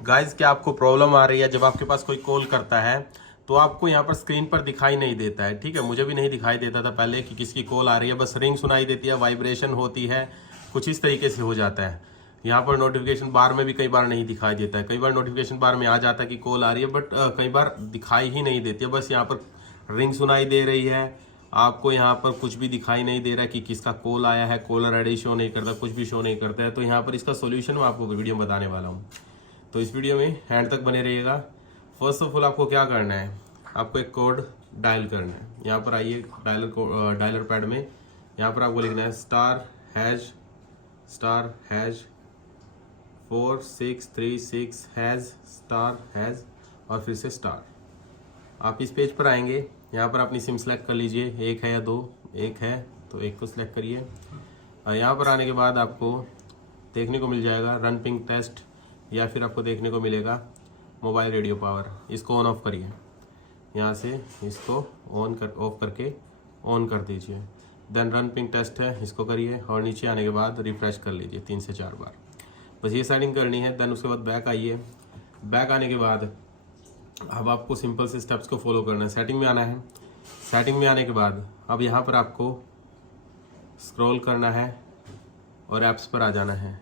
Guys क्या आपको problem आ रही है जब आपके पास कोई कॉल करता है तो आपको यहाँ पर स्क्रीन पर दिखाई नहीं देता है। ठीक है, मुझे भी नहीं दिखाई देता था पहले कि किसकी कॉल आ रही है, बस रिंग सुनाई देती है, वाइब्रेशन होती है, कुछ इस तरीके से हो जाता है। यहाँ पर नोटिफिकेशन बार में भी कई बार नहीं दिखाई देता है, कई बार नोटिफिकेशन बार में आ जाता है कि कॉल आ रही है, बट कई बार दिखाई ही नहीं देती है, बस यहाँ पर रिंग सुनाई दे रही है। आपको यहाँ पर कुछ भी दिखाई नहीं दे रहा है कि किसका कॉल आया है, कॉलर आईडी शो नहीं करता, कुछ भी शो नहीं करता है। तो यहाँ पर इसका सोल्यूशन मैं आपको वीडियो में बताने वाला हूँ, तो इस वीडियो में एंड तक बने रहिएगा। फर्स्ट ऑफ ऑल आपको क्या करना है, आपको एक कोड डायल करना है। यहाँ पर आइए डायलर पैड में, यहाँ पर आपको लिखना है *##* 4636# और फिर से स्टार। आप इस पेज पर आएंगे, यहाँ पर अपनी सिम सेलेक्ट कर लीजिए, एक है या दो, एक है तो एक को सिलेक्ट करिए। यहाँ पर आने के बाद आपको देखने को मिल जाएगा रन पिंग टेस्ट, या फिर आपको देखने को मिलेगा मोबाइल रेडियो पावर। इसको ऑन ऑफ करिए, यहाँ से इसको ऑफ करके ऑन कर दीजिए। देन रन पिंग टेस्ट है, इसको करिए और नीचे आने के बाद रिफ्रेश कर लीजिए 3 से 4 बार, बस ये सेटिंग करनी है। देन उसके बाद बैक आइए, बैक आने के बाद अब आपको सिंपल से स्टेप्स को फॉलो करना है। सेटिंग में आना है, सेटिंग में आने के बाद अब यहाँ पर आपको स्क्रॉल करना है और ऐप्स पर आ जाना है।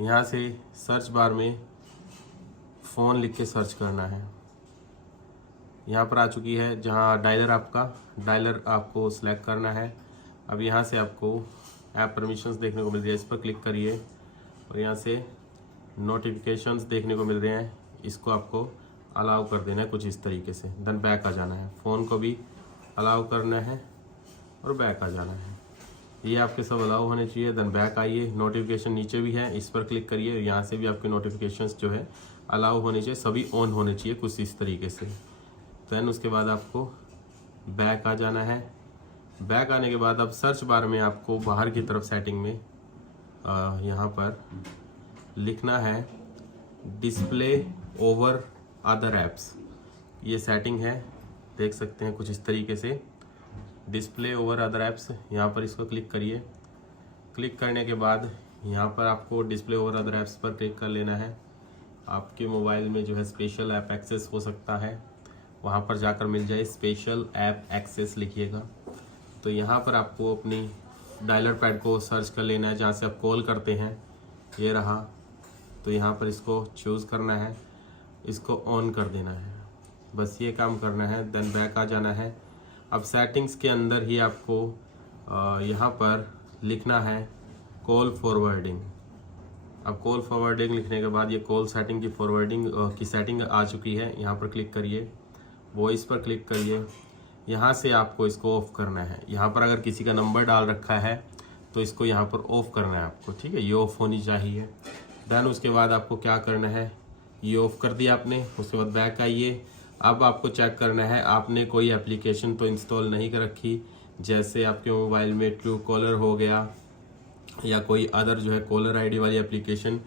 यहाँ से सर्च बार में फ़ोन लिख के सर्च करना है। यहाँ पर आ चुकी है जहाँ डायलर आपको सिलेक्ट करना है। अब यहाँ से आपको ऐप परमिशंस देखने को मिल रही है, इस पर क्लिक करिए और यहाँ से नोटिफिकेशंस देखने को मिल रहे हैं, इसको आपको अलाउ कर देना है कुछ इस तरीके से। देन बैक आ जाना है, फ़ोन को भी अलाउ करना है और बैक आ जाना है। ये आपके सब अलाउ होने चाहिए। देन बैक आइए, नोटिफिकेशन नीचे भी है, इस पर क्लिक करिए, यहाँ से भी आपके नोटिफिकेशंस जो है अलाउ होने चाहिए, सभी ऑन होने चाहिए कुछ इस तरीके से। देन उसके बाद आपको बैक आ जाना है। बैक आने के बाद अब सर्च बार में आपको बाहर की तरफ सेटिंग में यहाँ पर लिखना है डिस्प्ले ओवर अदर ऐप्स। ये सेटिंग है, देख सकते हैं कुछ इस तरीके से, डिस्प्ले ओवर अदर ऐप्स। यहाँ पर इसको क्लिक करिए। क्लिक करने के बाद यहाँ पर आपको डिस्प्ले ओवर अदर ऐप्स पर क्लिक कर लेना है। आपके मोबाइल में जो है स्पेशल ऐप एक्सेस हो सकता है, वहाँ पर जाकर मिल जाए, स्पेशल ऐप एक्सेस लिखिएगा। तो यहाँ पर आपको अपनी डायलर पैड को सर्च कर लेना है जहाँ से आप कॉल करते हैं, ये रहा। तो यहाँ पर इसको चूज़ करना है, इसको ऑन कर देना है, बस ये काम करना है। देन बैक आ जाना है। अब सेटिंग्स के अंदर ही आपको यहाँ पर लिखना है कॉल फॉरवर्डिंग। अब कॉल फॉरवर्डिंग लिखने के बाद ये कॉल सेटिंग की फॉरवर्डिंग की सेटिंग आ चुकी है, यहाँ पर क्लिक करिए, वॉइस पर क्लिक करिए। यहाँ से आपको इसको ऑफ करना है। यहाँ पर अगर किसी का नंबर डाल रखा है तो इसको यहाँ पर ऑफ करना है आपको, ठीक है, ये ऑफ होनी चाहिए। देन उसके बाद आपको क्या करना है, ये ऑफ कर दिया आपने, उसके बाद बैक आइए। अब आपको चेक करना है आपने कोई एप्लीकेशन तो इंस्टॉल नहीं कर रखी, जैसे आपके मोबाइल में ट्रू कॉलर हो गया या कोई अदर जो है कॉलर आईडी वाली एप्लीकेशन,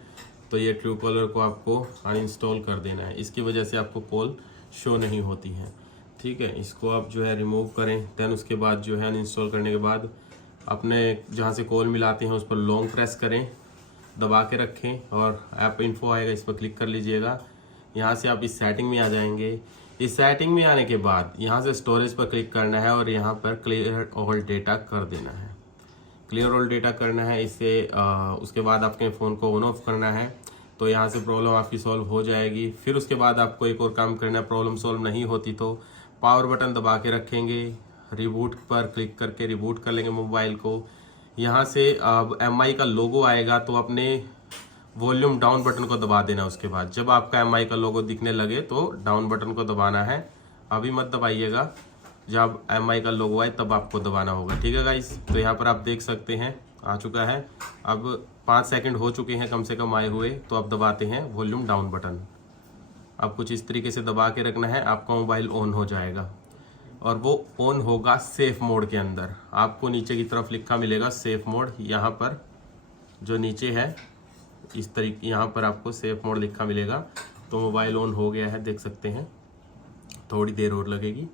तो ये ट्रू कॉलर को आपको अनइंस्टॉल कर देना है, इसकी वजह से आपको कॉल शो नहीं होती है। ठीक है, इसको आप जो है रिमूव करें। देन उसके बाद जो है अनइंस्टॉल करने के बाद अपने जहाँ से कॉल मिलाते हैं उस पर लॉन्ग प्रेस करें, दबा के रखें और ऐप इन्फो आएगा, इस पर क्लिक कर लीजिएगा। यहाँ से आप इस सेटिंग में आ जाएंगे। इस सेटिंग में आने के बाद यहाँ से स्टोरेज पर क्लिक करना है और यहाँ पर क्लियर ऑल डेटा कर देना है, क्लियर ऑल डेटा करना है। इससे उसके बाद आपके फ़ोन को ऑन ऑफ करना है, तो यहाँ से प्रॉब्लम आपकी सॉल्व हो जाएगी। फिर उसके बाद आपको एक और काम करना है, प्रॉब्लम सॉल्व नहीं होती तो पावर बटन दबा के रखेंगे, रिबूट पर क्लिक करके रिबूट कर लेंगे मोबाइल को। यहाँ से अब MI का लोगो आएगा तो अपने वॉल्यूम डाउन बटन को दबा देना। उसके बाद जब आपका MI का लोगो दिखने लगे तो डाउन बटन को दबाना है, अभी मत दबाइएगा, जब MI का लोगो आए तब आपको दबाना होगा, ठीक है गाइस। तो यहाँ पर आप देख सकते हैं आ चुका है। अब 5 सेकंड हो चुके हैं कम से कम आए हुए, तो आप दबाते हैं वॉल्यूम डाउन बटन। अब कुछ इस तरीके से दबा के रखना है, आपका मोबाइल ऑन हो जाएगा और वो ऑन होगा सेफ मोड के अंदर। आपको नीचे की तरफ लिखा मिलेगा सेफ मोड, यहाँ पर जो नीचे है इस तरीके, यहाँ पर आपको सेफ मोड लिखा मिलेगा। तो मोबाइल ऑन हो गया है, देख सकते हैं, थोड़ी देर और लगेगी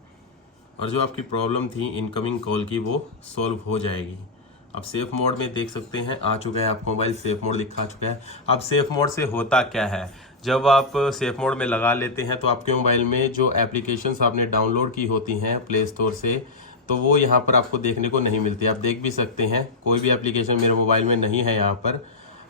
और जो आपकी प्रॉब्लम थी इनकमिंग कॉल की वो सॉल्व हो जाएगी। अब सेफ मोड में देख सकते हैं आ चुका है, आपका मोबाइल सेफ मोड लिखा आ चुका है। अब सेफ मोड से होता क्या है, जब आप सेफ मोड में लगा लेते हैं तो आपके मोबाइल में जो एप्लीकेशंस आपने डाउनलोड की होती हैं प्ले स्टोर से, तो वो यहाँ पर आपको देखने को नहीं मिलती। आप देख भी सकते हैं कोई भी एप्लीकेशन मेरे मोबाइल में नहीं है यहाँ पर।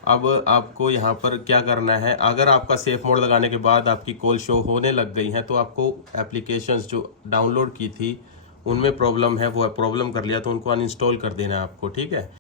अब आपको यहाँ पर क्या करना है, अगर आपका सेफ मोड लगाने के बाद आपकी कॉल शो होने लग गई हैं तो आपको एप्लीकेशंस जो डाउनलोड की थी उनमें प्रॉब्लम है, वो प्रॉब्लम कर लिया तो उनको अनइंस्टॉल कर देना है आपको, ठीक है।